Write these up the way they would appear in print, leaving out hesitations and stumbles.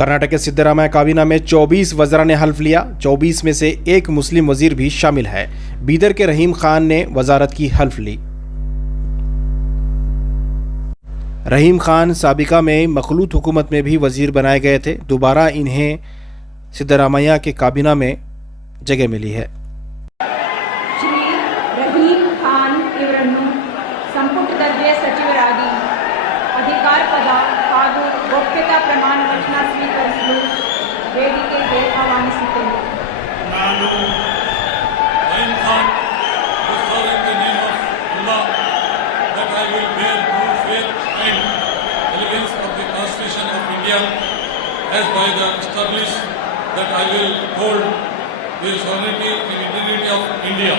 कर्नाटक के सिद्धरामैया काबीना में 24 वज़रा ने हल्फ लिया। 24 में से एक मुस्लिम वजीर भी शामिल है। बीदर के रहीम खान ने वजारत की हल्फ ली। रहीम खान साबिका में मखलूत हुकूमत में भी वजीर बनाए गए थे। दोबारा इन्हें सिद्धरामैया के काबीना में जगह मिली है। श्री रहीम खान ಇವರನ್ನು ಸಂಪುಟ ದರ್ಜೆ ಸಚಿವರಾಗಿ ಅಧಿಕಾರ ಪದ ಹಾಗೂ ಗೋಪ್ಯತಾ ಪ್ರಮಾಣ ವಚನ ಸ್ವೀಕರಿಸಲು ವೇದಿಕೆಗೆ ಆಹ್ವಾನಿಸುತ್ತೇನೆ. ನಾನು Rahim Khan do swear in the name of Allah that I will bear true faith and allegiance of the Constitution of India as by the established that I will hold the sovereignty and integrity of India,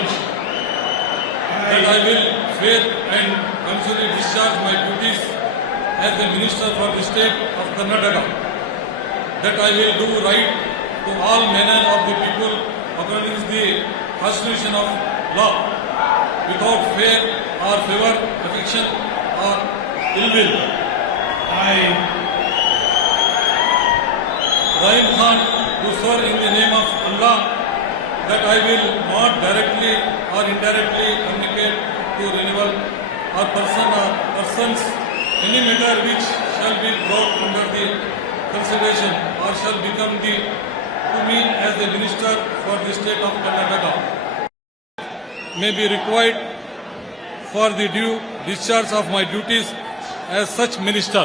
that I will faith and faithfully discharge my duties as the Minister for the State of Karnataka, that I will do right to all manner of the people according to the Constitution of law, without fear or favor, affection or ill will. I, Rahim Khan, do swear in the name of Allah that I will not directly or indirectly communicate to renewal or person or persons any matter which shall be brought under the consideration or shall become the to me as the Minister for the State of Karnataka may be required for the due discharge of my duties as such Minister.